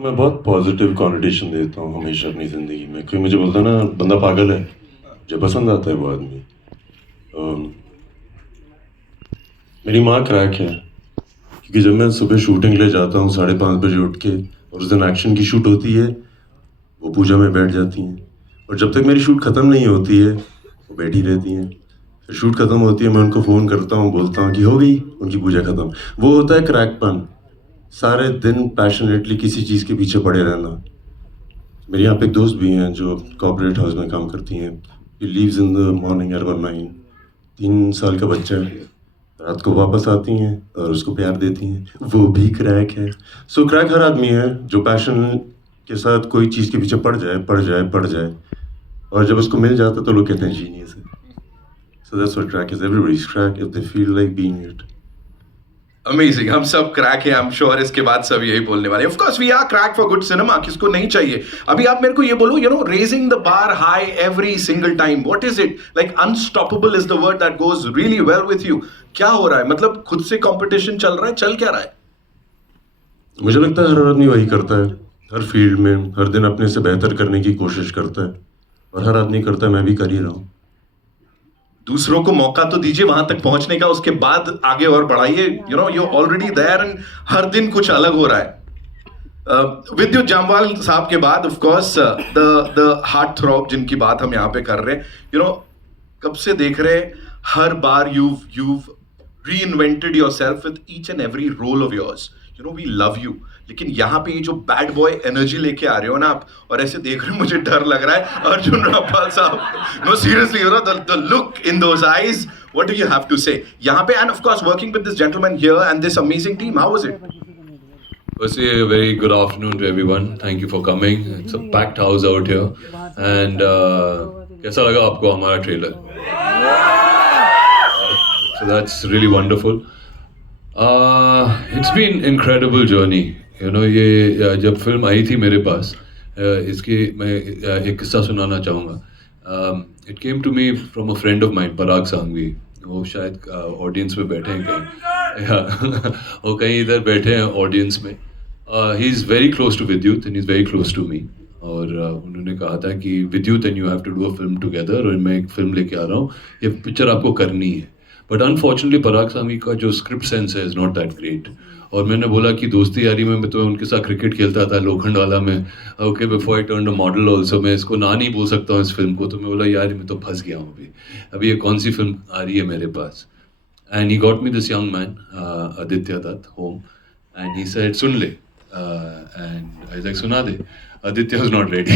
तो मैं बहुत पॉजिटिव कॉन्नोटेशन देता हूँ हमेशा अपनी ज़िंदगी में। कोई मुझे बोलता है ना बंदा पागल है, मुझे पसंद आता है वो आदमी। मेरी माँ क्रैक है, क्योंकि जब मैं सुबह शूटिंग के लिए जाता हूँ 5:30 बजे उठ के, और उस दिन एक्शन की शूट होती है, वो पूजा में बैठ जाती हैं, और जब तक मेरी शूट ख़त्म नहीं होती है वो बैठी रहती हैं। फिर शूट ख़त्म होती है, मैं उनको फ़ोन करता हूँ, बोलता हूँ कि हो गई उनकी पूजा ख़त्म। वो होता है क्रैकपन, सारे दिन पैशनेटली किसी चीज़ के पीछे पड़े रहना। मेरे यहाँ पे एक दोस्त भी हैं जो कॉर्पोरेट हाउस में काम करती हैं। He leaves in the morning around 9। 3 साल का बच्चा है। रात को वापस आती हैं और उसको प्यार देती हैं। वो भी क्रैक है। सो क्रैक हर आदमी है जो पैशन के साथ कोई चीज़ के पीछे पड़ जाए, और जब उसको मिल जाता है तो लोग कहते हैं जीनियस है। So that's what crack is. Everybody's crack if they feel like being it. Amazing, हम सब क्रैक है, आई एम श्योर इसके बाद सब यही बोलने वाले। Of course we are crack for good cinema, किसको नहीं चाहिए। अभी आप मेरे को ये बोलो, you know, raising the bar high every single time, what is it like? Unstoppable is the word that goes really well with you. क्या हो रहा है? मतलब खुद से कंपटीशन चल रहा है, चल क्या रहा है? मुझे लगता है हर आदमी वही करता है, हर फील्ड में हर दिन अपने से बेहतर करने की कोशिश करता है, और हर आदमी करता है, मैं भी कर ही रहा हूँ। दूसरों को मौका तो दीजिए वहां तक पहुंचने का, उसके बाद आगे और बढ़ाइए। You know, you already there and हर दिन कुछ अलग हो रहा है। विद्युत जामवाल साहब के बाद of course the heart throb जिनकी बात हम यहाँ पे कर रहे हैं, यू नो, कब से देख रहे हैं, हर बार you've reinvented yourself with each and every role of yours. You know, we love you. लेकिन यहाँ पे ये जो बैड बॉय एनर्जी लेके आ रहे हो ना आप, और ऐसे देख रहे हो, मुझे डर लग रहा है। अर्जुन रामपाल साहब, no seriously, you know, the look in those eyes, what do you have to say यहाँ पे? And of course working with this gentleman here and this amazing team, how was it? Firstly, a very good afternoon to everyone. Thank you for coming. It's a packed house out here. And कैसा लगा आपको हमारा trailer? So that's really wonderful. It's been incredible journey. You know, ये जब फिल्म आई थी मेरे पास, इसकी मैं एक किस्सा सुनाना चाहूँगा. It came to me from a friend of mine, पराग सांघवी. वो शायद ऑडियंस में बैठे हैं कहीं. वो कहीं इधर बैठे हैं ऑडियंस में. He is very close to Vidyut and he is very close to me. और उन्होंने कहा था कि Vidyut and you have to do a film together, और मैं एक फिल्म लेके आ रहा हूँ, ये पिक्चर आपको करनी है. बट अनफॉर्चुनेटली पराग सांघवी का जो स्क्रिप्ट सेंस है इज़ नॉट दैट ग्रेट. और मैंने बोला कि दोस्ती यारी में मैं तो उनके साथ क्रिकेट खेलता था लोखंड वाला में. Okay, before I turn a model also, मैं इसको ना नहीं बोल सकता हूँ इस फिल्म को. तो मैं बोला यार मैं तो फंस गया हूँ अभी ये कौन सी फिल्म आ रही है मेरे पास. And he got me this young man Aditya Dutt home, and he said सुन ले. And I was like, Suna de. Aditya was not ready.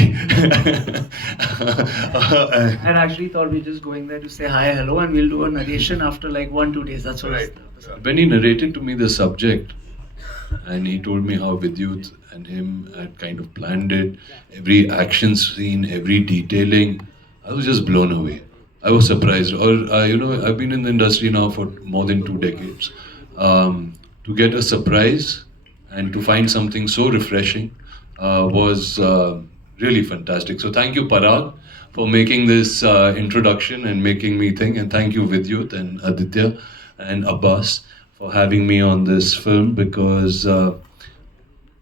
And actually thought we're just going there to say hi, hello, and we'll do a narration after like 1-2 days. That's what Right. When he narrated to me the subject, and he told me how Vidyut and him had kind of planned it, every action scene, every detailing, I was just blown away. I was surprised. Or, you know, I've been in the industry now for more than 2 decades. To get a surprise and to find something so refreshing was really fantastic. So thank you, Parag, for making this introduction and making me think. And thank you, Vidyut and Aditya and Abbas, for having me on this film, because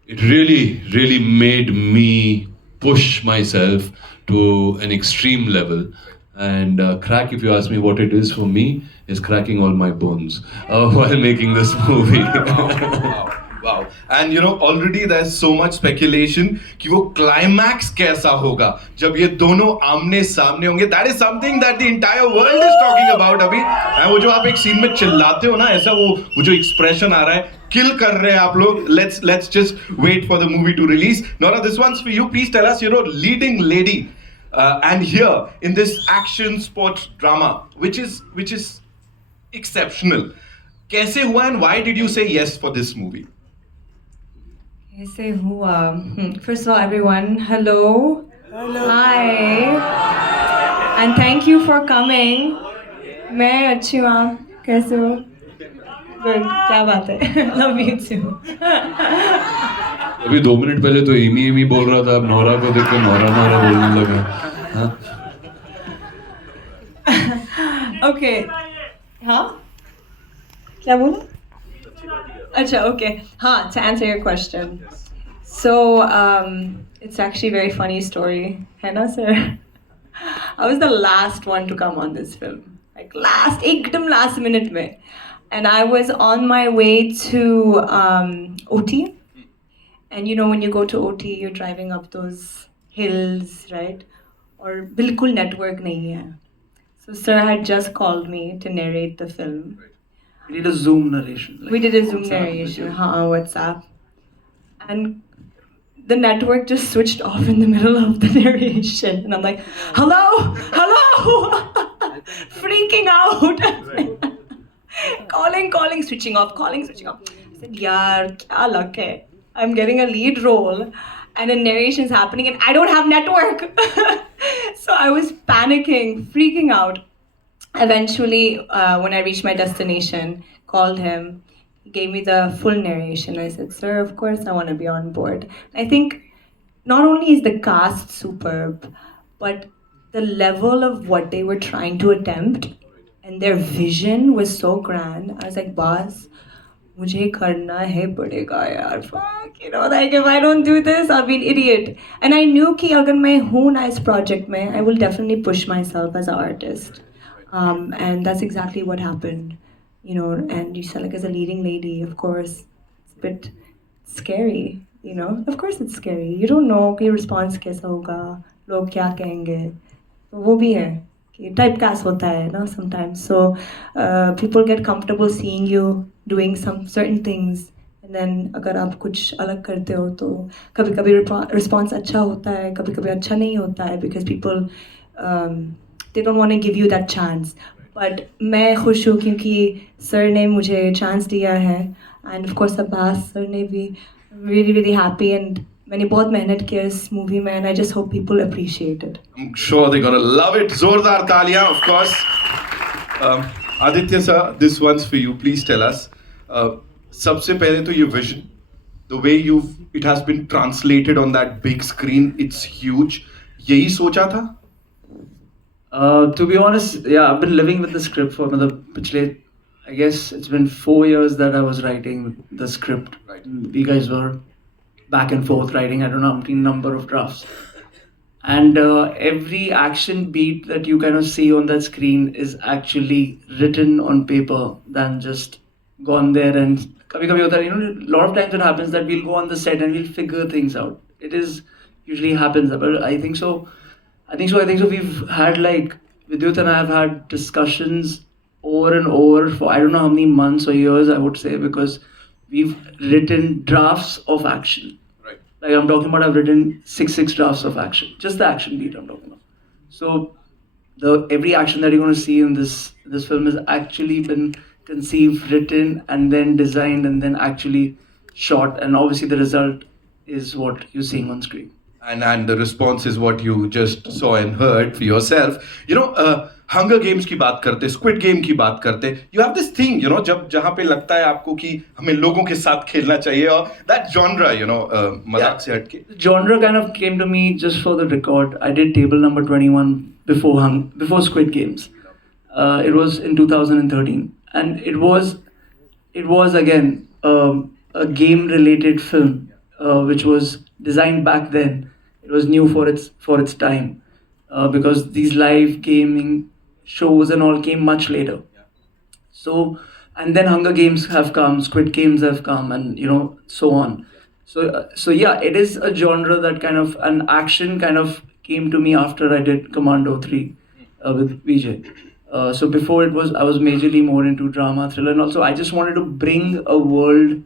it really made me push myself to an extreme level. And crack, if you ask me what it is for me, is cracking all my bones while making this movie. Wow. And you know, already there is so much speculation कि वो क्लाइमैक्स कैसा होगा जब ये दोनों आमने सामने होंगे. That is something that the entire world is talking about अभी. वो जो आप एक सीन में चिल्लाते हो ना, ऐसा वो जो एक्सप्रेशन आ रहा है, किल कर रहे हैं आप लोग. Let's just wait for the movie to release. Nora, this one's for you. Please tell us, you know, leading lady and here in this action sports drama which is exceptional. कैसे हुआ and why did you say yes for this movie? Say who? First of all, everyone, hello. Hello. Hi. And thank you for coming. मैं अच्छी हूँ, आप कैसे हो? Good. क्या बात है? Love you too. अभी 2 मिनट पहले तो इमी बोल रहा था, अब नोरा को देख के नोरा बोलने लगा. हाँ? Okay. हाँ? क्या बोला? अच्छा, okay. हाँ, to answer your question. So it's actually a very funny story. है ना, sir? I was the last one to come on this film. Like एकदम last minute में. And I was on my way to OT. And you know, when you go to OT, you're driving up those hills, right? Or बिल्कुल network नहीं है. So sir had just called me to narrate the film. We did a Zoom narration. We did a Zoom narration, WhatsApp. And the network just switched off in the middle of the narration. And I'm like, hello, freaking out. calling, switching off. I said, yaar, kya luck hai? I'm getting a lead role and a narration's happening and I don't have network. So I was panicking, freaking out. Eventually, when I reached my destination, called him. He gave me the full narration. I said, sir, of course I want to be on board. I think not only is the cast superb, but the level of what they were trying to attempt and their vision was so grand. I was like, boss, मुझे करना है पड़ेगा यार, fuck, you know, like if I don't do this, I'll be an idiot. And I knew कि अगर मैं हूँ ना इस project में, I will definitely push myself as an artist. And that's exactly what happened, you know. And you said, like, as a leading lady, of course, it's a bit scary, you know. Of course, it's scary. You don't know कि response कैसा होगा, लोग क्या कहेंगे. तो वो भी है कि typecast होता है ना sometimes. So people get comfortable seeing you doing some certain things. And then अगर आप कुछ अलग करते हो तो कभी-कभी response अच्छा होता है, कभी-कभी अच्छा नहीं होता है because people they don't want to give you that chance. But मैं खुश हूँ क्योंकि sir ने मुझे chance दिया है. And of course Abbas sir ने भी. Really happy and मैंने बहुत मेहनत किया इस movie में and I just hope people appreciate it. I'm sure they're gonna love it. Zordar Talia, of course. Aditya sir, this one's for you. Please tell us. सबसे पहले तो ये vision, the way it has been translated on that big screen, it's huge. यही सोचा था? To be honest, yeah, I've been living with the script for I guess it's been 4 years that I was writing the script. Right. We guys were back and forth writing, I don't know how many number of drafts. And every action beat that you kind of see on that screen is actually written on paper than just gone there and kabhi hota hai, you know, a lot of times it happens that we'll go on the set and we'll figure things out. It is usually happens, but I think so. We've had like Vidyut and I have had discussions over and over for I don't know how many months or years I would say because we've written drafts of action. Right. Like I'm talking about, I've written six drafts of action, just the action beat I'm talking about. So every action that you're going to see in this film has actually been conceived, written, and then designed, and then actually shot, and obviously the result is what you're seeing on screen. And the response is what you just saw and heard for yourself. You know, Hunger Games की बात करते, Squid Game की बात करते. You have this thing, you know, जहाँ पे लगता है आपको कि हमें लोगों के साथ खेलना चाहिए और that genre, you know, मजाक से हटके. Genre kind of came to me just for the record. I did table number 21 before Squid Games. It was in 2013, and it was again a game-related film, which was designed back then. It was new for its time, because these live gaming shows and all came much later. So, and then Hunger Games have come, Squid Games have come, and you know, so on. So yeah, it is a genre that kind of an action kind of came to me after I did Commando 3 with Vijay. So before I was majorly more into drama, thriller, and also I just wanted to bring a world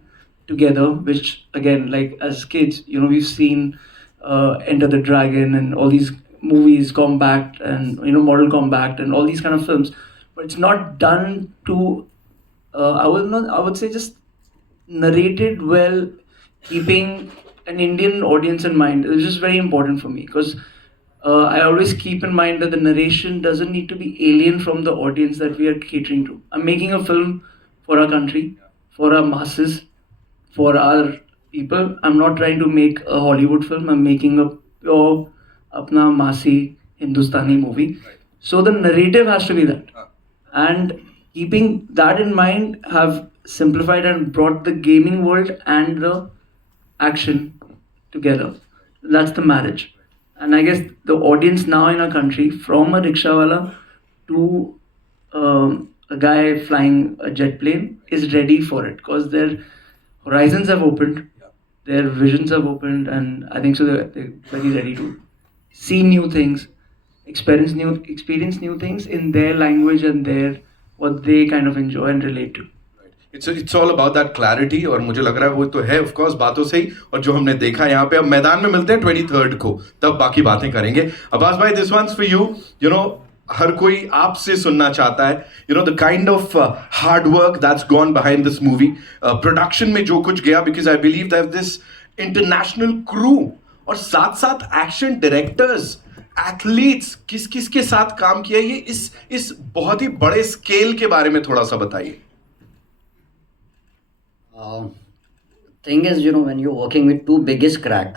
together, which again, like as kids, you know, we've seen Enter the Dragon and all these movies, Combat and you know, Mortal Kombat and all these kind of films, but it's not done to I would say just narrated well, keeping an Indian audience in mind. It's just very important for me because I always keep in mind that the narration doesn't need to be alien from the audience that we are catering to. I'm making a film for our country, for our masses, for our people. I'm not trying to make a Hollywood film. I'm making a pure apna masi Hindustani movie. So the narrative has to be that. And keeping that in mind, have simplified and brought the gaming world and the action together. That's the marriage. And I guess the audience now in our country, from a rickshawala to a guy flying a jet plane, is ready for it because their horizons have opened, their visions have opened, and I think so they're very ready to see new things, experience new things in their language and their what they kind of enjoy and relate to. It's all about that clarity और मुझे लग रहा है वो तो है of course बातों से ही और जो हमने देखा यहाँ पे अब मैदान में मिलते हैं 23rd को तब बाकी बातें करेंगे अब्बास भाई this one's for you know हर कोई आपसे सुनना चाहता है you know the kind of hard work that's gone behind this movie production में जो कुछ गया because I believe that this international crew और साथ साथ एक्शन डायरेक्टर्स एथलीट्स किस किस के साथ काम किया ये इस बहुत ही बड़े स्केल के बारे में थोड़ा सा बताइए Thing is, you know, when you're working with two biggest crack,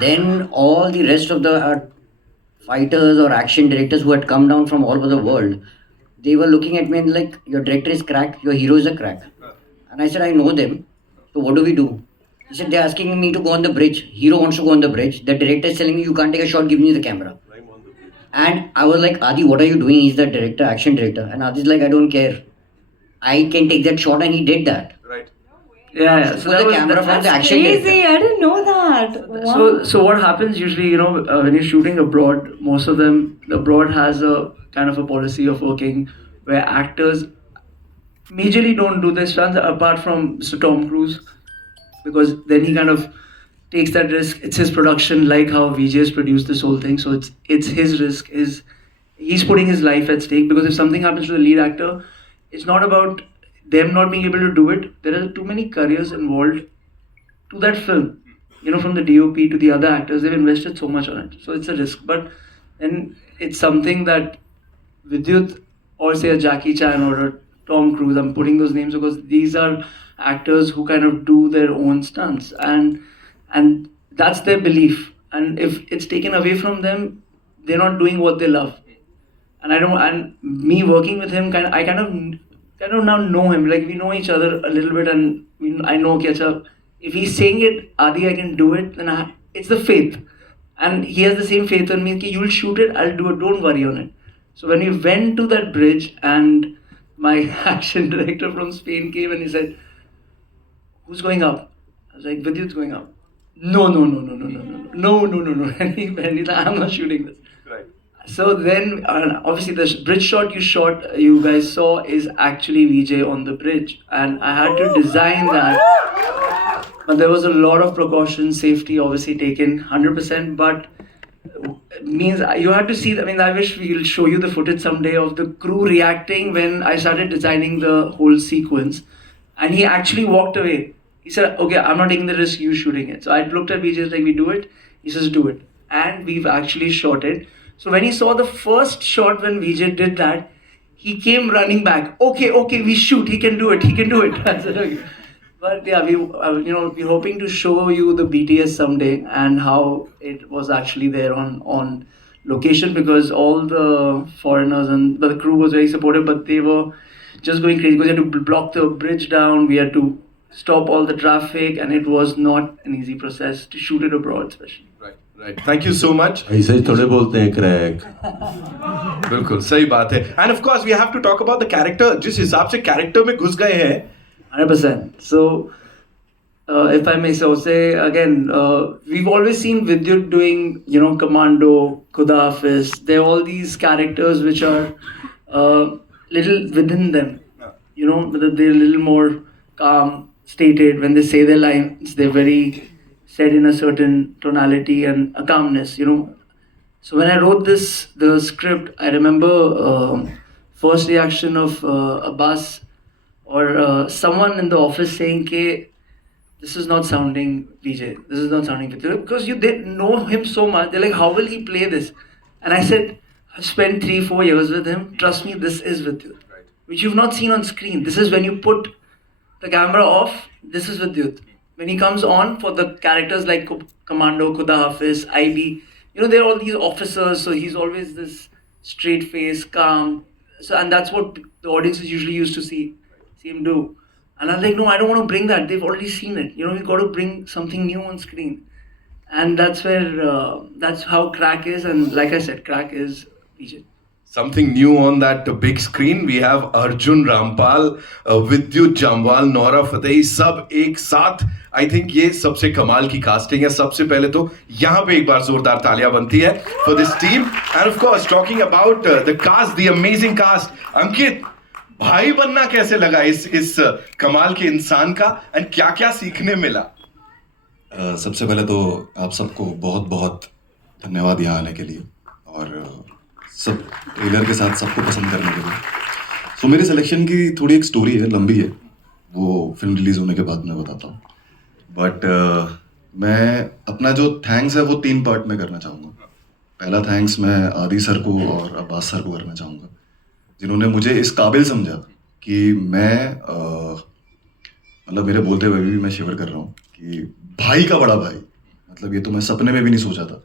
then all the rest of the fighters or action directors who had come down from all over the world, they were looking at me and like, your director is crack, your hero is a crack. And I said, I know them. So what do we do? He said, they're asking me to go on the bridge. Hero wants to go on the bridge. The director is telling me, you can't take a shot, give me the camera. And I was like, Adi, what are you doing? He's the director, action director. And Adi's like, I don't care. I can take that shot, and he did that. Right. Yeah. So the camera from the action Crazy! director. I didn't know that. Wow. So what happens usually, you know, when you're shooting abroad, most of them abroad has a kind of a policy of working where actors majorly don't do their stunts apart from Mr. Tom Cruise, because then he kind of takes that risk. It's his production, like how VJ's produced this whole thing. So it's his risk. He's putting his life at stake because if something happens to the lead actor, it's not about them not being able to do it. There are too many careers involved to that film. You know, from the DOP to the other actors, they've invested so much on it. So it's a risk. But then it's something that Vidyut or say a Jackie Chan or a Tom Cruise, I'm putting those names because these are actors who kind of do their own stunts. And that's their belief. And if it's taken away from them, they're not doing what they love. And me working with him, I kind of now know him. Like we know each other a little bit, and I know कि अच्छा, if he's saying it, Adi, I can do it. Then it's the faith, and he has the same faith in me. कि you'll shoot it, I'll do it. Don't worry on it. So when we went to that bridge, and my action director from Spain came and he said, "Who's going up?" I was like, "Vidyut's going up." No. And he's like, "I'm not shooting this." Right. So then, obviously, the bridge shot you guys saw, is actually VJ on the bridge, and I had to design that. But there was a lot of precautions, safety obviously taken 100%. But means you had to see. I mean, I wish we'll show you the footage someday of the crew reacting when I started designing the whole sequence, and he actually walked away. He said, "Okay, I'm not taking the risk. You shooting it." So I looked at VJ like, "We do it." He says, "Do it," and we've actually shot it. So when he saw the first shot when VJ did that, he came running back. Okay, we shoot. He can do it. I said, okay. But yeah, we're hoping to show you the BTS someday and how it was actually there on location, because all the foreigners and the crew was very supportive, but they were just going crazy because we had to block the bridge down. We had to stop all the traffic, and it was not an easy process to shoot it abroad, especially. Right. Thank you so much. ऐसे ही थोड़े बोलते हैं क्रैक बिल्कुल सही बात है and of course we have to talk about the character जिस हिसाब से कैरेक्टर में घुस गए हैं 100%. So, if I may so say again, we've always seen Vidyut doing, you know, Commando, Khuda Hafiz. There are all these characters which are little within them. You know, they're a little more calm, stated. When they say their lines, they're very said in a certain tonality and a calmness, you know. So when I wrote the script, I remember first reaction of Abbas or someone in the office saying, this is not sounding VJ, this is not sounding Vidyut, because they know him so much. They're like, how will he play this? And I said, I've spent 3-4 years with him. Trust me, this is Vidyut, which you've not seen on screen. This is when you put the camera off, this is Vidyut. When he comes on for the characters like Commando, Khuda Hafiz, IB, you know, they're all these officers, so he's always this straight face, calm. So, and that's what the audience is usually used to see him do. And I was like, no, I don't want to bring that. They've already seen it. You know, you got to bring something new on screen. And that's where, that's how Crack is. And like I said, Crack is vidyut. Something new on that big screen. We have Arjun Rampal, vidyut, jamwal, Nora, fatehi, सब एक साथ. I think ये सबसे कमाल की कास्टिंग है. सबसे पहले तो यहाँ पे एक बार जोरदार तालियां बनती है for this team. And of course, talking about the cast, the amazing cast. अंकित, भाई बनना कैसे लगा इस कमाल के इंसान का, and क्या क्या सीखने मिला? सबसे पहले तो आप सबको बहुत बहुत धन्यवाद यहाँ आने के लिए और सब ट्रेलर के साथ सबको पसंद करने के लिए. सो मेरी सिलेक्शन की थोड़ी एक स्टोरी है, लंबी है, वो फिल्म रिलीज़ होने के बाद मैं बताता हूँ. बट मैं अपना जो थैंक्स है वो 3 पार्ट में करना चाहूँगा. पहला थैंक्स मैं आदि सर को और अब्बास सर को करना चाहूँगा, जिन्होंने मुझे इस काबिल समझा कि मैं मतलब मेरे बोलते हुए भी मैं शिवर कर रहा हूँ कि भाई का बड़ा भाई, मतलब ये तो मैं सपने में भी नहीं सोचा था.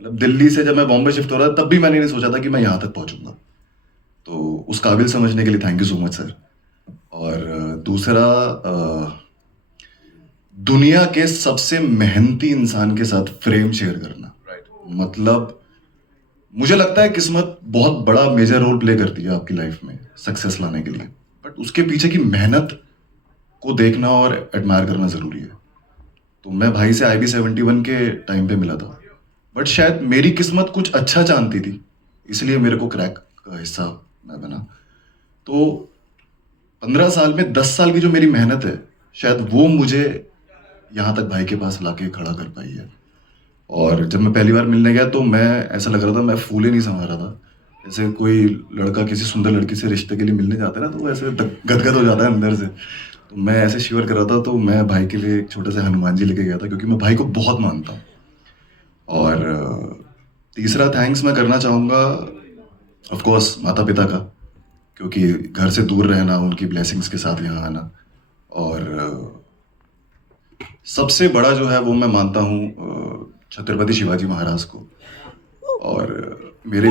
मतलब दिल्ली से जब मैं बॉम्बे शिफ्ट हो रहा था तब भी मैंने नहीं सोचा था कि मैं यहाँ तक पहुँचूंगा. तो उस काबिल समझने के लिए thank you so much sir. और दूसरा, दुनिया के सबसे मेहनती इंसान के साथ फ्रेम शेयर करना. मतलब मुझे लगता है किस्मत बहुत बड़ा मेजर रोल प्ले करती है आपकी लाइफ में सक्सेस लाने के लिए, बट उसके पीछे की मेहनत को देखना और एडमायर करना ज़रूरी है. तो मैं भाई से IB-71 के टाइम पे मिला था, बट शायद मेरी किस्मत कुछ अच्छा जानती थी, इसलिए मेरे को क्रैक का हिस्सा मैं बना. तो 15 साल में 10 साल की जो मेरी मेहनत है, शायद वो मुझे यहाँ तक भाई के पास लाके खड़ा कर पाई है. और जब मैं पहली बार मिलने गया तो मैं ऐसा लग रहा था, मैं फूल ही नहीं समा रहा था. जैसे कोई लड़का किसी सुंदर लड़की से रिश्ते के लिए मिलने जाता है ना, तो वो ऐसे गदगद हो जाता है अंदर से. तो मैं ऐसे शिवर कर रहा था. तो मैं भाई के लिए एक छोटे से हनुमान जी लेके गया था, क्योंकि मैं भाई को बहुत मानता हूँ. और तीसरा थैंक्स मैं करना चाहूँगा ऑफ कोर्स माता पिता का, क्योंकि घर से दूर रहना, उनकी ब्लेसिंग्स के साथ यहाँ आना. और सबसे बड़ा जो है वो मैं मानता हूँ छत्रपति शिवाजी महाराज को. और मेरे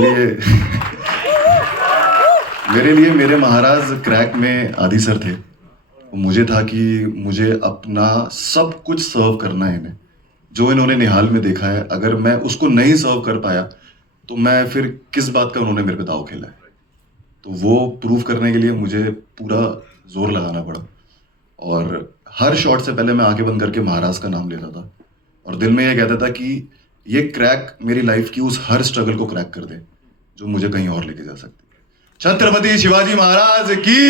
लिए मेरे महाराज क्रैक में आदि सर थे. मुझे था कि मुझे अपना सब कुछ सर्व करना है इन्हें. जो इन्होंने निहाल में देखा है, अगर मैं उसको नहीं सर्व कर पाया तो मैं फिर किस बात का उन्होंने मेरे पे दाव खेला है. तो वो प्रूव करने के लिए मुझे पूरा जोर लगाना पड़ा. और हर शॉट से पहले मैं आंखें बंद करके महाराज का नाम लेता था और दिल में ये कहता था कि ये क्रैक मेरी लाइफ की उस हर स्ट्रगल को क्रैक कर दे जो मुझे कहीं और लेके जा सकती है. छत्रपति शिवाजी महाराज की.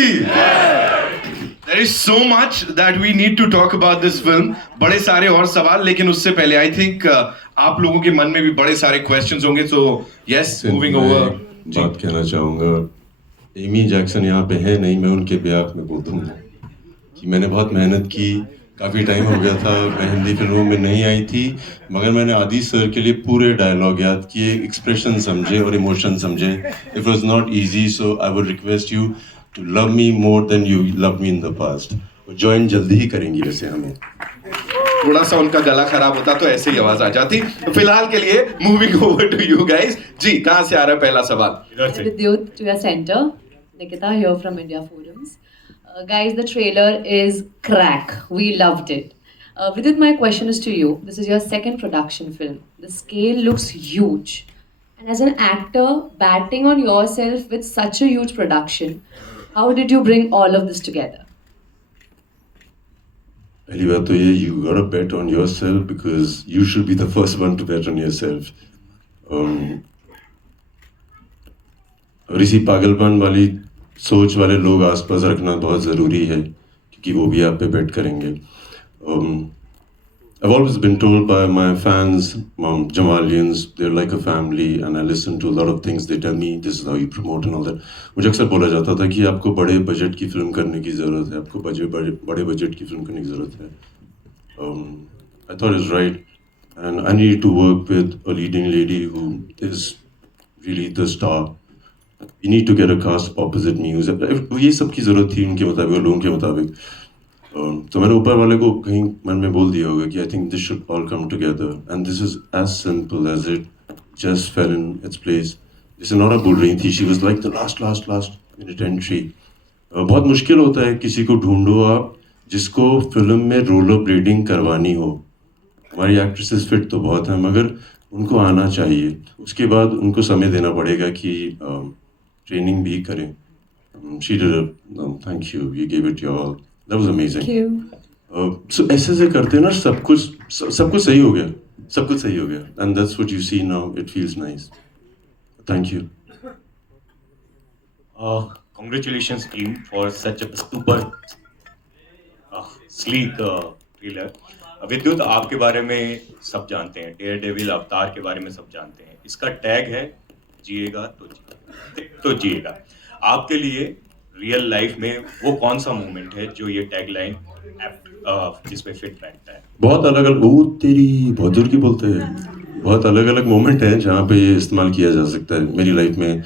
There is so much that we need to talk about this film. बड़े सारे और सवाल, लेकिन उससे पहले I think आप लोगों के मन में भी बड़े सारे questions होंगे. So yes, moving over. बात कहना चाहूँगा, एमी जैक्सन यहाँ पे है नहीं, मैं उनके ब्याह में बोल दूँगा कि मैंने बहुत मेहनत की. काफ़ी टाइम हो गया था, मैं हिंदी फिल्मों में नहीं आई थी, मगर मैंने आदि सर के लिए पूरे डायलॉग याद किए, एक्सप्रेशन समझे और इमोशन समझे. It was not easy, so I would request you to love me more than you love me in the past. Join जल्दी ही करेंगी वैसे हमें. थोड़ा सा उनका गला खराब होता तो ऐसे ही आवाज आ जाती. फिलहाल के लिए moving over to you guys. जी, कहाँ से आ रहा है पहला सवाल? Vidyut to your center. Nikita here from India Forums. Guys, the trailer is crack. We loved it. Vidyut, my question is to you. This is your second production film. The scale looks huge. And as an actor, batting on yourself with such a huge production, how did you bring all of this together? पहली बात तो ये, you gotta bet on yourself because you should be the first one to bet on yourself. और इसी पागलपन वाली सोच वाले लोग आसपास रखना बहुत ज़रूरी है, क्योंकि वो भी आप पे बेट करेंगे. I've always been told by my fans, Jamalians, they're like a family, and I listen to a lot of things they tell me, this is how you promote and all that. मुझे अक्सर बोला जाता था कि आपको बड़े बजट की फिल्म करने की ज़रूरत है, आपको बड़े बजट की फिल्म करने की ज़रूरत है. I thought it's right, and I needed to work with a leading lady who is really the star. You need to get a cast opposite me. ये सब की ज़रूरत थी उनके मुताबिक और लोगों के मुताबिक. तो मैंने ऊपर वाले को कहीं मन में बोल दिया होगा कि I think this should all come together, and this is as simple as it just fell in its place. जैसे नोरा बोल रही थी, she was like the last minute entry. बहुत मुश्किल होता है किसी को ढूंढो आप जिसको फिल्म में रोल ब्रीडिंग करवानी हो, हमारी एक्ट्रेसेस फिट तो बहुत हैं मगर उनको आना चाहिए, उसके बाद उनको समय देना पड़ेगा कि ट्रेनिंग भी करें. She did it. Thank you. You gave it your all. That was amazing. Thank you. So ऐसे करते हैं ना, सब कुछ सही हो गया, सब कुछ सही हो गया. And that's what you see now. It feels nice. Thank you. Congratulations team for such a super sleek trailer. विद्युत, आपके बारे में सब जानते हैं, डेयर डेविल अवतार के बारे में सब जानते हैं. इसका टैग है जिएगा तो जिएगा. आपके लिए रियल लाइफ में वो कौन सा मोमेंट है जो ये टैग लाइन जिसमें फिट बैठता है? बहुत अलग अलग, वो तेरी बहुत दूर की बोलते हैं, बहुत अलग अलग मोमेंट हैं जहाँ पे ये इस्तेमाल किया जा सकता है मेरी लाइफ में.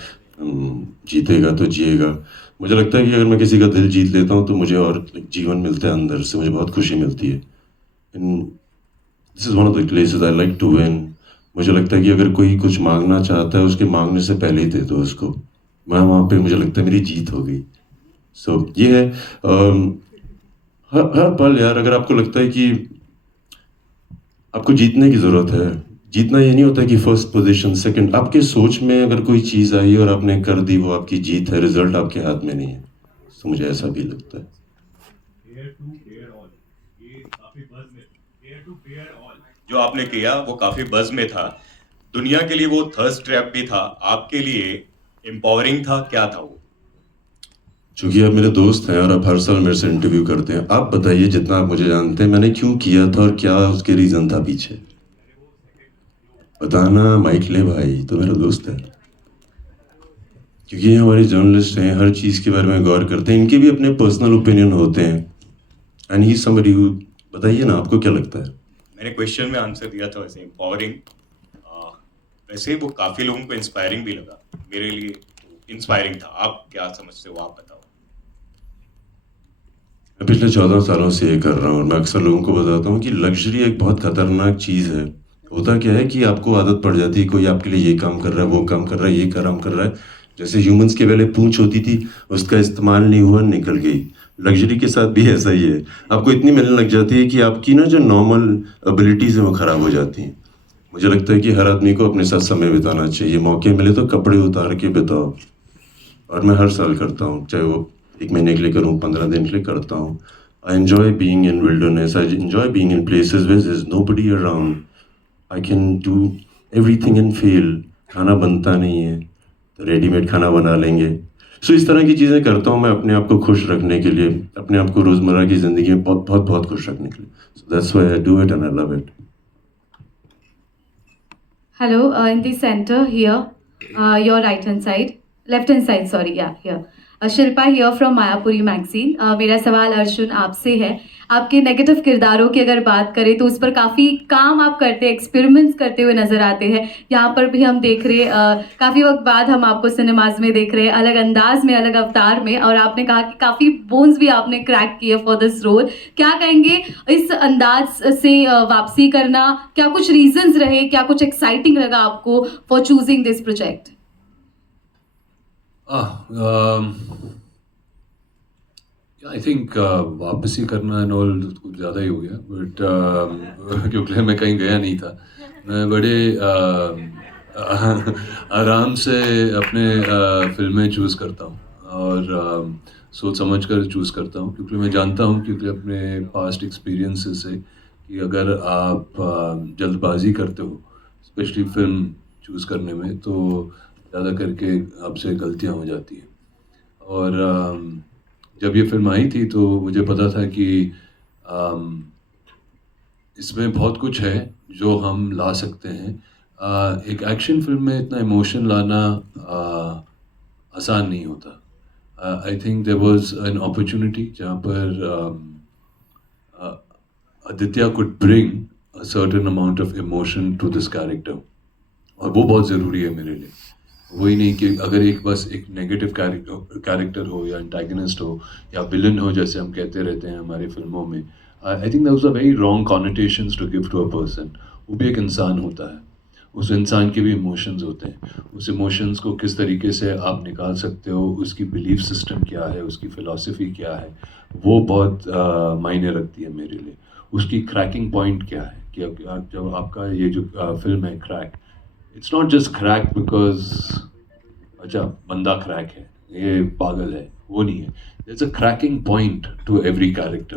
जीतेगा तो जिएगा, मुझे लगता है कि अगर मैं किसी का दिल जीत लेता हूँ तो मुझे और जीवन मिलता है, अंदर से मुझे बहुत खुशी मिलती है. This is one of the places I like to win. मुझे लगता है कि अगर कोई कुछ मांगना चाहता है, उसके मांगने से पहले ही दे दो उसको. मैं वहाँ पे, मुझे लगता है मेरी जीत हो गई. सो ये है हर पल यार, अगर आपको लगता है कि आपको जीतने की ज़रूरत है, जीतना ये नहीं होता है कि फर्स्ट पोजीशन सेकंड. आपके सोच में अगर कोई चीज़ आई और आपने कर दी, वो आपकी जीत है, रिजल्ट आपके हाथ में नहीं है. तो मुझे ऐसा भी लगता है. जो आपने किया वो काफी बज़ में था, दुनिया के लिए वो थर्स्ट ट्रैप भी था, आपके लिए एम्पावरिंग था, क्या था वो? चूंकि आप मेरे दोस्त हैं और आप हर साल मेरे से इंटरव्यू करते हैं, आप बताइए जितना आप मुझे जानते हैं, मैंने क्यों किया था और क्या उसके रीज़न था पीछे. बताना माइक ले भाई, तो मेरा दोस्त है. क्योंकि ये हमारे जर्नलिस्ट हैं, हर चीज़ के बारे में गौर करते हैं, इनके भी अपने पर्सनल ओपिनियन होते हैं. एंड ही समबडी हु, बताइए ना आपको क्या लगता है. मैंने क्वेश्चन में आंसर दिया था वैसे एम्पावरिंग. वैसे वो काफी लोगों को इंस्पायरिंग भी लगा, मेरे लिए इंस्पायरिंग था. आप क्या समझते हो, आप बताओ. मैं पिछले 14 सालों से ये कर रहा हूँ और मैं अक्सर लोगों को बताता हूँ कि लग्जरी एक बहुत खतरनाक चीज़ है. होता क्या है कि आपको आदत पड़ जाती है, कोई आपके लिए ये काम कर रहा है, वो काम कर रहा है, ये काम कर रहा है. जैसे ह्यूमंस के पहले पूंछ होती थी, उसका इस्तेमाल नहीं हुआ, निकल गई. लग्जरी के साथ भी ऐसा ही है. आपको इतनी मिलने लग जाती है कि आपकी ना जो नॉर्मल एबिलिटीज़ हैं वो ख़राब हो जाती हैं. मुझे लगता है कि हर आदमी को अपने साथ समय बिताना चाहिए. मौके मिले तो कपड़े उतार के बिताओ. और मैं हर साल करता हूँ, चाहे वो 1 महीने के लिए करूँ, 15 दिन के लिए करता हूँ. I enjoy being in wilderness, I enjoy being in places where there is nobody around. I can do everything and fail. खाना बनता नहीं है तो रेडीमेड खाना बना लेंगे. सो इस तरह की चीज़ें करता हूँ मैं अपने आप को खुश रखने के लिए, अपने आप को रोज़मर्रा की ज़िंदगी में बहुत बहुत बहुत खुश रखने के लिए. So that's why I do it and I love it. Hello, in the center here, your right hand side, left hand side, sorry, yeah, here. Shilpa here from Mayapuri मैगजीन. मेरा सवाल अर्जुन आपसे है. आपके नेगेटिव किरदारों की अगर बात करें तो उस पर काफ़ी काम आप करते हैं, एक्सपेरिमेंट्स करते हुए नज़र आते हैं. यहाँ पर भी हम देख रहे काफ़ी वक्त बाद हम आपको सिनेमाज में देख रहे हैं, अलग अंदाज में, अलग अवतार में. और आपने कहा कि काफ़ी बोन्स भी आपने क्रैक किए फॉर दिस रोल. क्या कहेंगे इस अंदाज से वापसी करना, क्या कुछ रीजंस रहे, क्या कुछ एक्साइटिंग लगा आपको for choosing this project? I think वापसी करना एंड ऑल कुछ ज़्यादा ही हो गया, बट क्योंकि मैं कहीं गया नहीं था. मैं बड़े आराम से अपने फिल्में चूज़ करता हूँ और सोच समझ कर चूज़ करता हूँ, क्योंकि मैं जानता हूँ, क्योंकि अपने पास्ट एक्सपीरियंसेस से, कि अगर आप जल्दबाजी करते हो स्पेशली फिल्म चूज़ करने में, तो ज़्यादा करके आपसे गलतियाँ हो जाती हैं. और जब ये फिल्म आई थी तो मुझे पता था कि इसमें बहुत कुछ है जो हम ला सकते हैं. एक एक्शन फिल्म में इतना इमोशन लाना आसान नहीं होता. I think there was an opportunity जहाँ पर Aditya could bring a certain amount of emotion to this character, और वो बहुत ज़रूरी है मेरे लिए. वही नहीं कि अगर बस एक नेगेटिव कैरेक्टर हो या एंटागनिस्ट हो या विलन हो, जैसे हम कहते रहते हैं हमारी फिल्मों में. I think that was a very wrong connotations to give to a person. वो भी एक इंसान होता है, उस इंसान के भी इमोशंस होते हैं, उस इमोशंस को किस तरीके से आप निकाल सकते हो, उसकी बिलीफ सिस्टम क्या है, उसकी फ़िलॉसफी क्या है, वो बहुत मायने रखती है मेरे लिए। उसकी क्रैकिंग पॉइंट क्या है कि जब आपका ये जो फ़िल्म है crack, it's not just crack because अच्छा बंदा क्रैक है, ये पागल है, वो नहीं है। There's a cracking point to every character,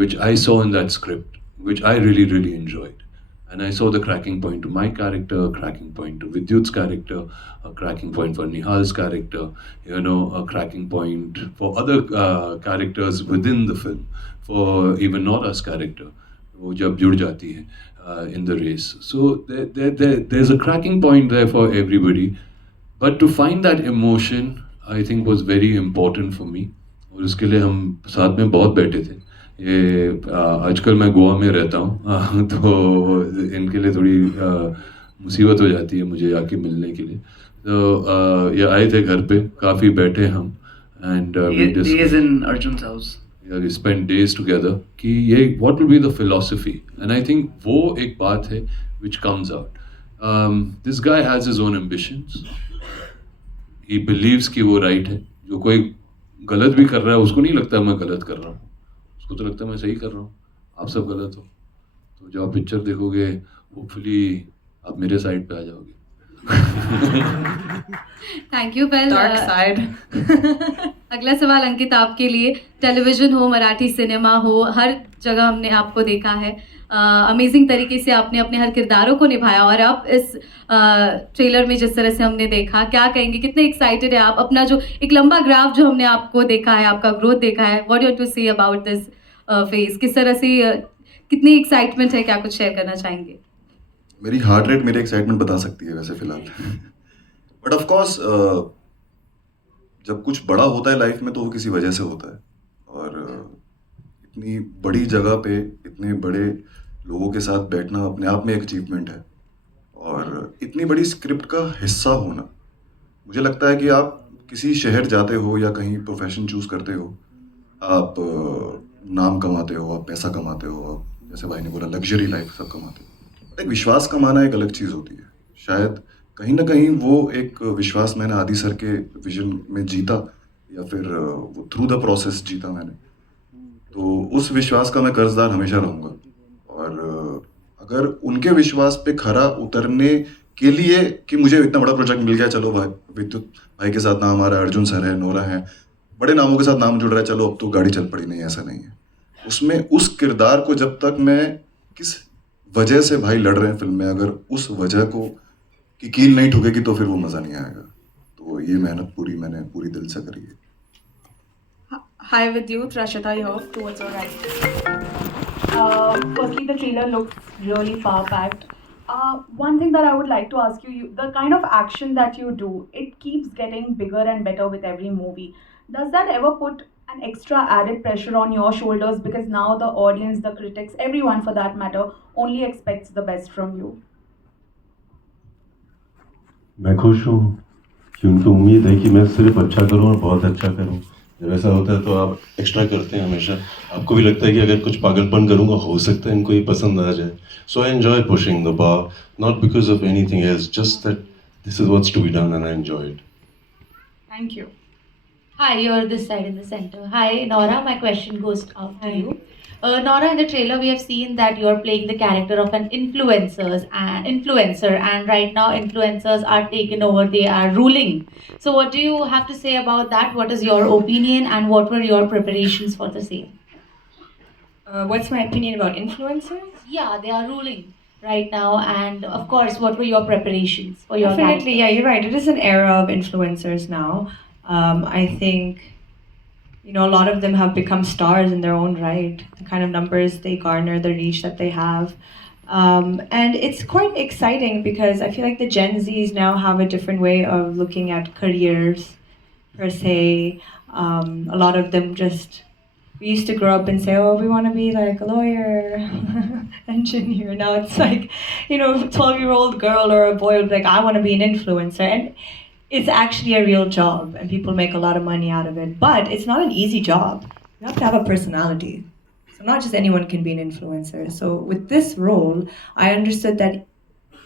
which I saw in that script, which I really, really enjoyed. And I saw the cracking point to my character, a cracking point to Vidyut's character, a cracking point for Nihal's character, you know, a cracking point for other characters within the film, for even Nora's character, वो जब जुड़ जाती है in the race. So there's a cracking point there for everybody. But to find that emotion, I think was very important for me. और उसके लिए हम साथ में बहुत बैठे थे। ये आजकल मैं गोवा में रहता हूँ तो इनके लिए थोड़ी मुसीबत हो जाती है मुझे आके मिलने के लिए। तो ये आए थे घर पे, काफ़ी बैठे हम and Days in Arjun's house. we spent days together कि ये what will be the philosophy, and I think वो एक बात है which comes out. This guy has his own ambitions. He believes कि वो राइट है, जो कोई गलत भी कर रहा है उसको नहीं लगता मैं गलत कर रहा हूँ, उसको तो लगता है मैं सही कर रहा हूँ, आप सब गलत हो। तो जब आप पिक्चर देखोगे होपफुली आप मेरे साइड पे आ जाओगे। Thank you. Well, Dark side. अगला सवाल अंकित आपके लिए। टेलीविजन हो, मराठी सिनेमा हो, हर जगह हमने आपको देखा है। अमेजिंग तरीके से आपने अपने हर किरदारों को निभाया और अब इस ट्रेलर में जिस तरह से हमने देखा, क्या कहेंगे, कितने एक्साइटेड है आप? अपना जो एक लंबा ग्राफ जो हमने आपको देखा है, आपका ग्रोथ देखा है, what you to say about this phase, किस तरह से कितनी एक्साइटमेंट है, क्या कुछ शेयर करना चाहेंगे? मेरी हार्ट रेट मेरी एक्साइटमेंट बता सकती है वैसे फिलहाल। बट ऑफ कोर्स जब कुछ बड़ा होता है लाइफ में तो वो किसी वजह से होता है, और इतनी बड़ी जगह पे इतने बड़े लोगों के साथ बैठना अपने आप में एक अचीवमेंट है, और इतनी बड़ी स्क्रिप्ट का हिस्सा होना, मुझे लगता है कि आप किसी शहर जाते हो या कहीं प्रोफेशन चूज करते हो, आप नाम कमाते हो, आप पैसा कमाते हो, आप जैसे भाई ने बोला लग्जरी लाइफ सब कमाते हो, एक विश्वास कमाना एक अलग चीज़ होती है। शायद कहीं ना कहीं वो एक विश्वास मैंने आदि सर के विजन में जीता, या फिर वो थ्रू द प्रोसेस जीता मैंने, तो उस विश्वास का मैं कर्जदार हमेशा रहूँगा। और अगर उनके विश्वास पे खरा उतरने के लिए कि मुझे इतना बड़ा प्रोजेक्ट मिल गया, चलो भाई विद्युत भाई के साथ नाम आ रहा है, अर्जुन सर है, नोरा है, बड़े नामों के साथ नाम जुड़ रहा है, चलो अब तो गाड़ी चल पड़ी, नहीं ऐसा नहीं है। उसमें उस किरदार को जब तक मैं किस वजह से भाई लड़ रहे हैं फिल्म में, अगर उस वजह को की कील नहीं ठुकेगी तो फिर वो मज़ा नहीं आएगा। तो ये मेहनत मैंने पूरी दिल से करी है। Hi Vidyut, Rashita here towards your right. Firstly, the trailer looks really far-fetched. One thing that I would like to ask you, the kind of action that you do, it keeps getting bigger and better with every movie. Does that ever put an extra added pressure on your shoulders, because now the audience, the critics, everyone for that matter, only expects the best from you? मैं खुश हूँ कि उनको उम्मीद है कि मैं सिर्फ अच्छा करूँ और बहुत अच्छा करूँ। जब ऐसा होता है तो आप एक्स्ट्रा करते हैं हमेशा, आपको भी लगता है कि अगर कुछ पागलपन करूँगा हो सकता है इनको ये पसंद आ जाए। So I enjoy pushing the bar, not because of anything else, just that this is what's to be done and I enjoy it. Thank you. Hi, you're this side in the center. Hi, Nora. My question goes out to you. Nora, in the trailer, we have seen that you're playing the character of an influencer, and right now influencers are taken over. They are ruling. So, what do you have to say about that? What is your opinion, and what were your preparations for the same? What's my opinion about influencers? Yeah, they are ruling right now, and of course, what were your preparations for your Definitely, character? yeah, you're right. It is an era of influencers now. I think, you know, a lot of them have become stars in their own right. The kind of numbers they garner, the reach that they have. And it's quite exciting because I feel like the Gen Zs now have a different way of looking at careers, per se. A lot of them just, we used to grow up and say, oh, we want to be like a lawyer, engineer. Now it's like, you know, a 12-year-old girl or a boy will be like, I want to be an influencer. And it's actually a real job and people make a lot of money out of it. But it's not an easy job. You have to have a personality. So not just anyone can be an influencer. So with this role, I understood that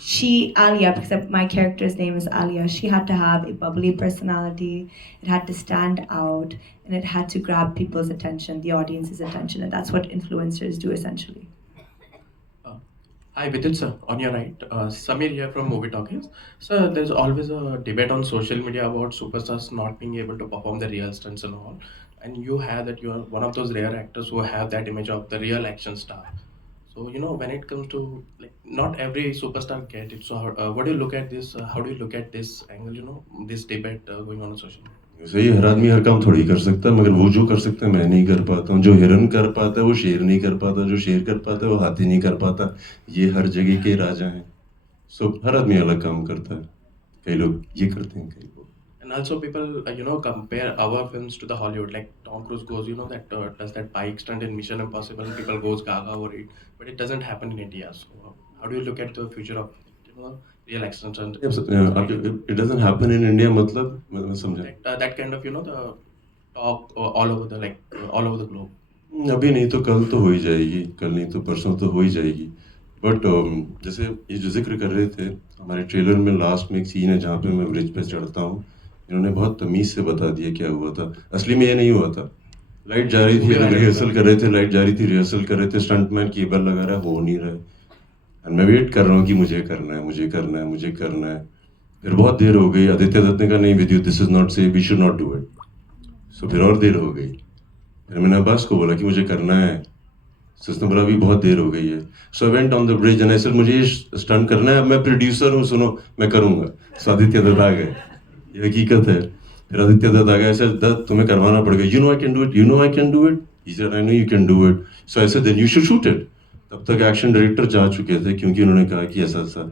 Alia, because my character's name is Alia, she had to have a bubbly personality. It had to stand out, and it had to grab people's attention, the audience's attention, and that's what influencers do essentially. Hi, Vidyut sir, on your right. Samir here from Movie Talkies. Sir, there's always a debate on social media about superstars not being able to perform the real stunts and all. And you have that you are one of those rare actors who have that image of the real action star. So, when it comes to, like, not every superstar get it. So, what do you look at this? How do you look at this angle, this debate going on social media? सही, हर आदमी हर काम थोड़ी कर सकता है, मगर वो जो कर सकते हैं मैं नहीं कर पाता हूँ। जो हिरन कर पाता है वो शेर नहीं कर पाता, जो शेर कर पाता है वो हाथी नहीं कर पाता। ये हर जगह के राजा हैं। सो हर आदमी अलग काम करता है। कई लोग ये करते हैं, कई लोग। And also people, compare our films to the Hollywood. Like Tom Cruise goes, that does that bike stunt in Mission Impossible, and people goes gaga over it. But it doesn't happen in India. So how do you look at the future of real action stunt? It doesn't happen in India, मतलब मैं समझा। That kind of the talk all over the globe. अभी नहीं तो कल तो हो ही जाएगी, कल नहीं तो परसों तो हो ही जाएगी। बट जैसे ये जो जिक्र कर रहे थे, हमारे ट्रेलर में लास्ट में एक सीन है जहाँ पे मैं ब्रिज पे चढ़ता हूँ। इन्होंने बहुत तमीज़ से बता दिया क्या हुआ था। असली में ये नहीं हुआ था। लाइट जा रही थी, रिहर्सल कर रहे थे, लाइट जा रही थी, रिहर्सल कर रहे थे, स्टंटमैन केबल लगा रहा है, हो नहीं रहा है। एंड मैं वेट कर रहा हूँ कि मुझे करना है, मुझे करना है, मुझे करना है। फिर बहुत देर हो गई। आदित्य दत्त ने कहा नहीं Vidyut, this is not safe, we should not do it. So फिर और देर हो गई। फिर मैंने अब्बास को बोला कि मुझे करना है। सो उसने बोला अभी बहुत देर हो गई है। So I went on the bridge and I said मुझे ये स्टंट करना है, अब मैं प्रोड्यूसर हूँ, सुनो मैं करूँगा। सो आदित्य दत्त आ गए, ये हकीकत है। फिर आदित्य दत्त आ गया, ऐसे दत्त तुम्हें करवाना पड़ेगा, you know I can do it, you know I can do it. He said I know you can do it. So I said then you should shoot it. तब तक एक्शन डायरेक्टर जा चुके थे क्योंकि उन्होंने कहा कि ऐसा ऐसा।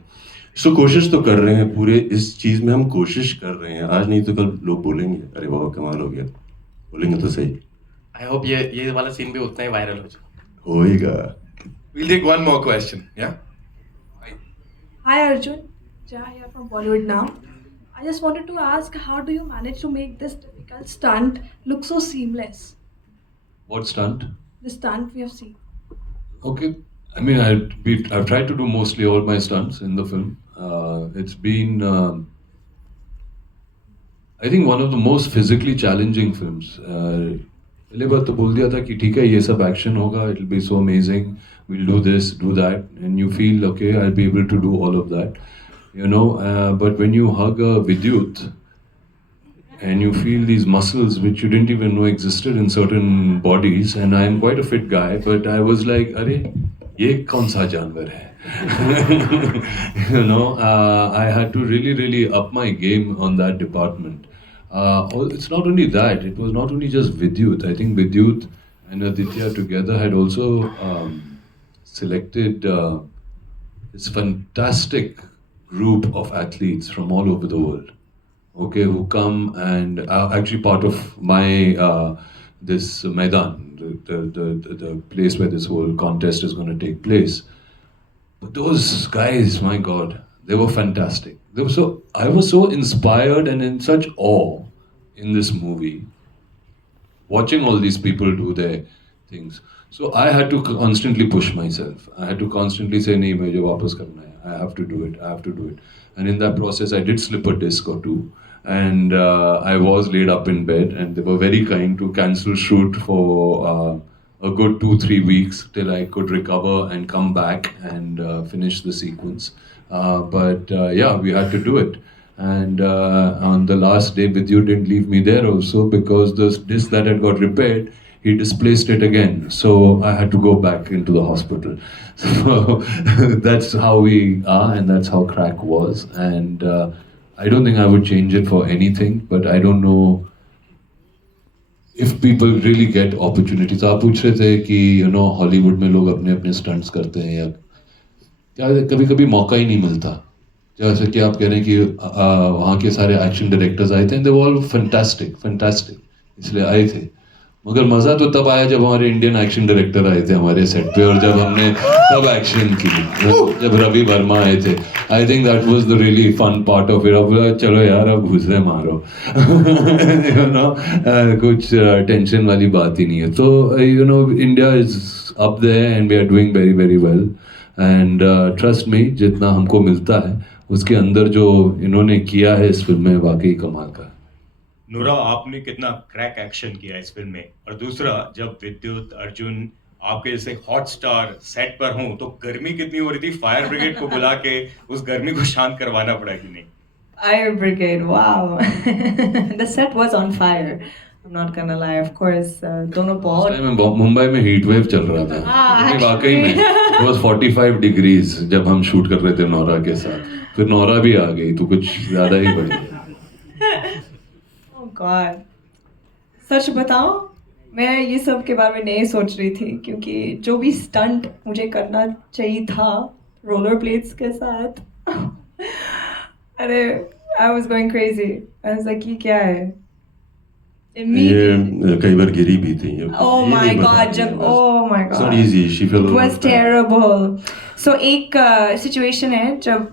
सो कोशिश तो कर रहे हैं, पूरे इस चीज़ में हम कोशिश कर रहे हैं। आज नहीं तो कल लोग बोलेंगे अरे वाह कमाल हो गया, बोलेंगे तो सही। I hope ये वाला सीन भी उतना ही वायरल हो जाए। होएगा। We'll take one more question. Yeah. Hi Arjun, Jaya here from Bollywood now. I just wanted to ask, how do you manage to make this difficult stunt look so seamless? What stunt? The stunt we have seen. Okay, I mean, I've tried to do mostly all my stunts in the film. It's been, I think, one of the most physically challenging films. पहले बार तो बोल दिया था कि ठीक है ये सब एक्शन होगा, it'll be so amazing, we'll do this, do that, and you feel okay, I'll be able to do all of that, but when you hug a vidyut and you feel these muscles which you didn't even know existed in certain bodies, and I am quite a fit guy, but I was like, अरे ये कौन सा जानवर है? I had to really up my game on that department. It's not only that, it was not only just Vidyut. I think Vidyut and Aditya together had also selected this fantastic group of athletes from all over the world, okay, who come and are actually part of my this Maidan, the place where this whole contest is going to take place. But those guys, my God, they were fantastic. I was so inspired and in such awe in this movie, watching all these people do their things. So I had to constantly push myself. I had to constantly say, "Nahi, mujhe wapas karna hai. I have to do it. I have to do it." And in that process, I did slip a disc or two, and I was laid up in bed. And they were very kind to cancel shoot for a good 2-3 weeks till I could recover and come back and finish the sequence. But we had to do it. And on the last day, Vidyut didn't leave me there also, because the disc that had got repaired, he displaced it again. So I had to go back into the hospital. So that's how we are, and that's how Crack was. And I don't think I would change it for anything, but I don't know if people really get opportunities. आप पूछ रहे थे कि हॉलीवुड में लोग अपने अपने स्टंट्स करते हैं, या क्या कभी कभी मौका ही नहीं मिलता। जैसे कि आप कह रहे हैं कि वहाँ के सारे एक्शन डायरेक्टर्स आए थे, दे वर ऑल फैंटास्टिक, इसलिए आए थे। मगर मज़ा तो तब आया जब हमारे इंडियन एक्शन डायरेक्टर आए थे हमारे सेट पे, और जब हमने तब एक्शन की, जब रवि वर्मा आए थे। I think that was the really fun part of it. अब चलो यार अब घुसे मारो कुछ टेंशन वाली बात ही नहीं है। तो India is up there and we are doing very very well, and trust me, जितना हमको मिलता है उसके अंदर जो इन्होंने किया है इस फिल्म में वाकई कमाल का है। नोरा, आपने कितना क्रैक एक्शन किया इस फिल्म में, और दूसरा जब विद्युत, अर्जुन आपके जैसे हॉट स्टार सेट पर हों तो गर्मी कितनी हो रही थी, फायर ब्रिगेड को बुला के उस गर्मी को शांत करवाना पड़ा कि नहीं? Fire brigade, wow. The set was on fire. I'm not gonna lie, of course. दोनों उस बहुत टाइम में मुंबई में हीट वेव चल रहा था। नहीं, वाकई में it was 45 डिग्रीज जब हम शूट कर रहे थे नोरा के साथ। फिर नोरा भी आ गई तो कुछ ज्यादा ही बढ़ गया। Oh God. सच बताओ, मैं ये सब के बारे में नहीं सोच रही थी, क्योंकि जो भी स्टंट मुझे करना चाहिए था रोलर ब्लेड्स के साथ, अरे I was going crazy. I was like, ये क्या है? ये कई बार गिरी भी थी। Oh my God, जब oh my God, It's not easy. She fell it over was time. terrible. So एक सिचुएशन है जब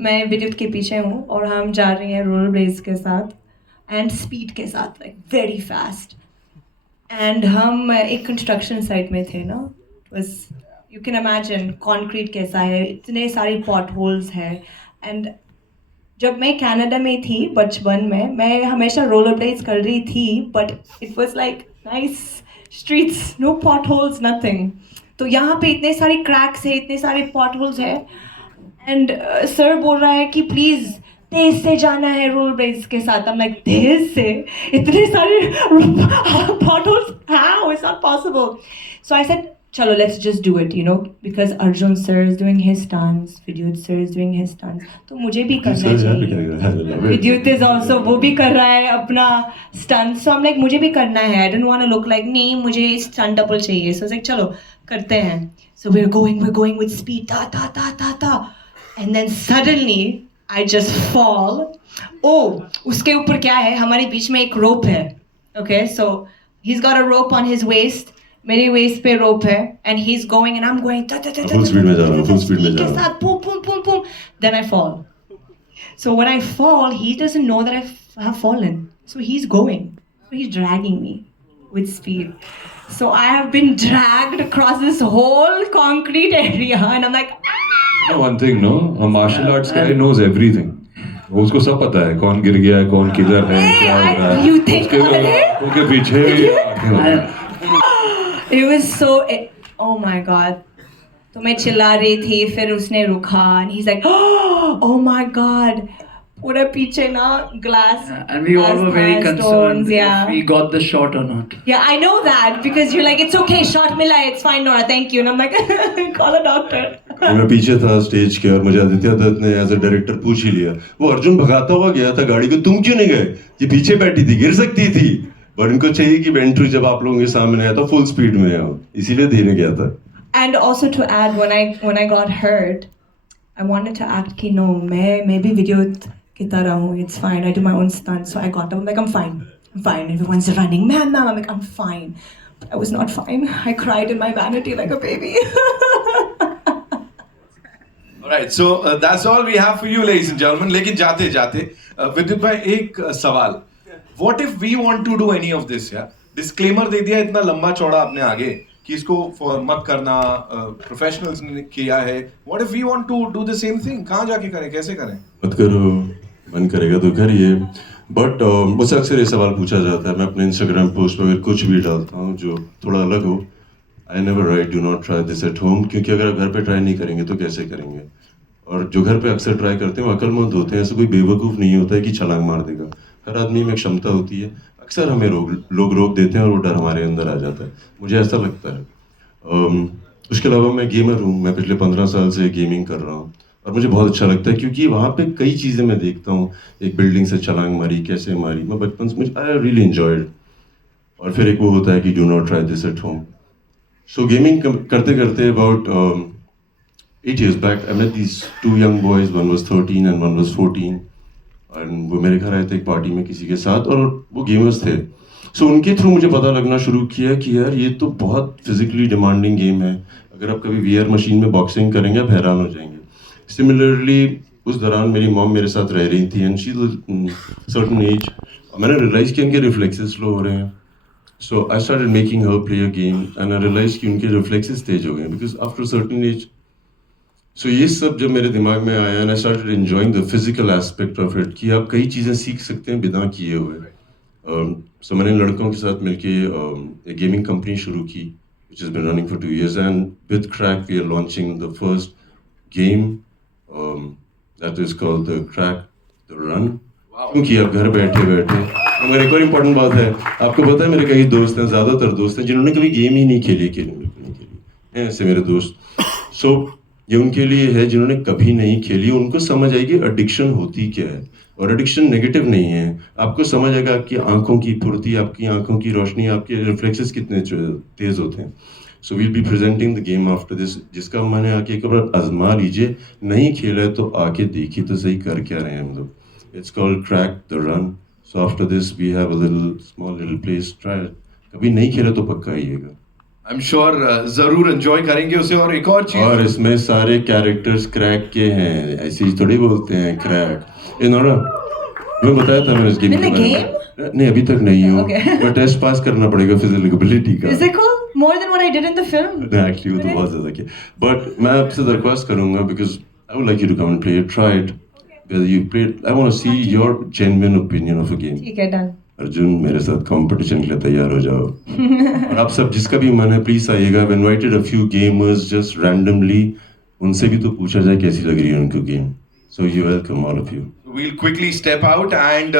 मैं विद्युत के पीछे हूँ और हम जा रहे हैं रोलर ब्लेड्स के साथ एंड स्पीड के साथ, लाइक वेरी फास्ट, एंड हम एक कंस्ट्रक्शन साइट में थे ना, बस यू कैन इमेजिन कंक्रीट कैसा है, इतने सारे पॉट होल्स है। एंड जब मैं कनाडा में थी बचपन में, मैं हमेशा रोलर ब्लेड्स कर रही थी, but it was like nice streets, no potholes, nothing. तो यहाँ पे इतने सारे क्रैक्स है, इतने सारे पॉट होल्स है, एंड सर बोल रहा है कि प्लीज़ तेज से जाना है रोलर ब्लेड्स के साथ। I'm like, तेज से? इतने सारे pot holes, how? It's not possible. So I said, chalo, let's just do it, you know, because Arjun sir is doing his stunts, vidyut sir is doing his stunts, तो मुझे भी करना चाहिए। vidyut is also, वो भी कर रहा है अपना stunts, so I'm like, मुझे भी करना है। I don't want to look like, नहीं मुझे stunt double चाहिए। So I was like, चलो करते हैं। So we're going with speed, ta ta ta ta ta, and then suddenly I just fall. Oh, उसके ऊपर क्या है, हमारे बीच में एक rope है, okay, so he's got a rope on his waist, मेरे वेस्ट पे रोप है, and he is going and I am going full speed में जा रहा हूँ, फुल स्पीड में जा रहा हूँ, साथ पूम पूम पूम पूम, then I fall. So when I fall, he doesn't know that I have fallen, so he is going, so he is dragging me with speed. So I have been dragged across this whole concrete area, and I'm like, No, one thing, no, a martial arts guy knows everything. उसको सब पता है कौन गिर गया है, कौन किधर है, क्या हो रहा है, you think उसके पीछे भी आते हैं। it was so, oh my God. तो मैं चिल्ला रही थी, फिर उसने रुका, and he's like, oh my God, पूरा पीछे ना glass, and we all were very concerned yeah, if we got the shot or not. yeah, I know that, because you're like, it's okay, shot मिला है, it's fine Nora, thank you, and I'm like, call a doctor. मैं पीछे था स्टेज के, और मुझे आदित्य दत्त ने as a director पूछ ही लिया, वो अर्जुन भगाता हुआ गया था गाड़ी को, तुम क्यों नहीं गए? ये पीछे बैठी थी, गिर सकती थी, बट इनको चाहिए कि वेंट्री जब आप लोगों के सामने आया तो फुल स्पीड में आओ, इसीलिए धीरे गया था। And also to add, when I got hurt, I wanted to act कि no, मैं भी विद्युत की तरह हूँ, it's fine, I do my own stunts, so I got up, I'm like, I'm fine, everyone's running, ma'am, I'm like, I'm fine, but I was not fine, I cried in my vanity like a baby. Alright, so that's all we have for you, ladies and gentlemen. लेकिन जाते जाते विद्युत भाई एक सवाल, what if we want to do any of this? यार डिस्क्लेमर दे दिया इतना लंबा चौड़ा आपने आगे कि इसको मत करना, प्रोफेशनल्स ने किया है, what if we want to do the same thing? कहाँ जाके करें, कैसे करें? मत करो, मन करेगा तो करिए, बट मुझसे अक्सर ये सवाल पूछा जाता है, मैं अपने इंस्टाग्राम पोस्ट पर अगर कुछ भी डालता हूँ जो थोड़ा अलग हो, I never write do not try this at home, क्योंकि अगर आप घर पे ट्राई नहीं करेंगे तो कैसे करेंगे? और जो घर पे अक्सर ट्राई करते हैं वो अक्लमंद होते हैं, ऐसा कोई बेवकूफ़ नहीं होता है कि छलांग मार देगा। हर आदमी में क्षमता होती है, अक्सर हमें लोग रोक देते हैं और वो डर हमारे अंदर आ जाता है, मुझे ऐसा लगता है। उसके अलावा मैं गेमर हूँ, मैं पिछले 15 साल से गेमिंग कर रहा हूँ, और मुझे बहुत अच्छा लगता है क्योंकि वहाँ पे कई चीज़ें मैं देखता हूँ, एक बिल्डिंग से छलांग मारी, कैसे मारी, मैं बचपन से, मुझे आई रियली एंजॉयड। और फिर एक वो होता है कि do not try this at home. सो गेमिंग करते करते अबाउट 8 years back I met these 2 young boys, one was 13 and one was 14, and वो मेरे घर आए थे एक पार्टी में किसी के साथ, और वो गेमर्स थे। सो उनके थ्रू मुझे पता लगना शुरू किया कि यार ये तो बहुत फिजिकली डिमांडिंग गेम है, अगर आप कभी VR मशीन में बॉक्सिंग करेंगे आप हैरान हो जाएंगे। सिमिलरली उस दौरान मेरी मॉम मेरे साथ रह रही थी, एंड शी सर्टन एज, मैंने रियलाइज़ किया उनके रिफ्लेक्सेस स्लो हो रहे हैं। So I started making her play a game, and I realise कि उनके रिफ्लेक्सेस तेज हो गए, because after certain age so ये सब जब मेरे दिमाग में आया and I started enjoying the physical aspect of it कि आप कई चीज़ें सीख सकते हैं बिना किए हुए। सो मैंने लड़कों के साथ मिलके एक गेमिंग कंपनी शुरू की which has been running for 2 years, and with Crack we are launching the first game that is called the Crack the Run. क्योंकि आप घर बैठे बैठे मगर एक और इम्पोर्टेंट बात है, आपको पता है मेरे कई दोस्त हैं, ज़्यादातर दोस्त हैं जिन्होंने कभी गेम ही नहीं खेली हैं ऐसे मेरे दोस्त। सो ये उनके लिए है जिन्होंने कभी नहीं खेली, उनको समझ आएगी एडिक्शन होती क्या है। और एडिक्शन नेगेटिव नहीं है, आपको समझ आएगा आपकी आंखों की फुर्ती, आपकी आंखों की रोशनी, आपके रिफ्लेक्सेस कितने तेज होते हैं। So we'll be presenting the game after this, जिसका मैंने आके एक बार आजमा लीजिए, नहीं खेला है तो आके देखिए तो सही कर क्या रहे हैं हम लोग। It's called crack the run. So after this we have a little small little place, try it. कभी नहीं खेला तो पक्का आइएगा। आई एम श्योर जरूर एंजॉय करेंगे उसे। और एक और चीज, और इसमें सारे कैरेक्टर्स क्रैक के हैं, ऐसे ही थोड़ी बोलते हैं क्रैक। ये नोरा, मैं बताया था मैंने इस गेम के बारे में। नहीं अभी तक नहीं हूँ, पर टेस्ट पास करना पड़ेगा फिजिकलिटी का। Physical? More than what I did in the film? नहीं एक्चुअली वो तो बहुत ज़्यादा किया, बट मैं आपसे दरख्वास्त करूँगा because I would like you to come and play it, try it, you play it, I want to see your genuine opinion of a game. ठीक है, डन। अर्जुन मेरे साथ कंपटीशन के लिए तैयार हो जाओ। और आप सब जिसका भी मन है प्लीज आइएगा। I've invited a few gamers just randomly, उनसे भी तो पूछा जाए कैसी लग रही है उनको game. So you're welcome all of you. we'll quickly step out and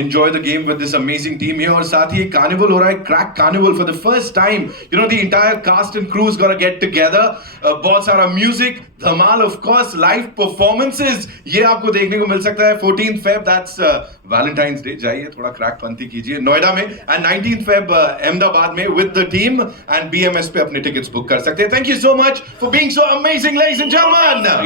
enjoy the game with this amazing team here. और साथ ही एक carnival हो रहा है, Crack Carnival, for the first time. The entire cast and crew is gonna get together. बहुत सारा music, धमाल, of course, live performances. ये आपको देखने को मिल सकता है 14th Feb, that's Valentine's Day. जाइए थोड़ा क्रैक पंथी कीजिए नोएडा में, and 19th Feb अहमदाबाद में with the team, and BMS पे अपने tickets book कर सकते हैं. Thank you so much for being so amazing, ladies and gentlemen.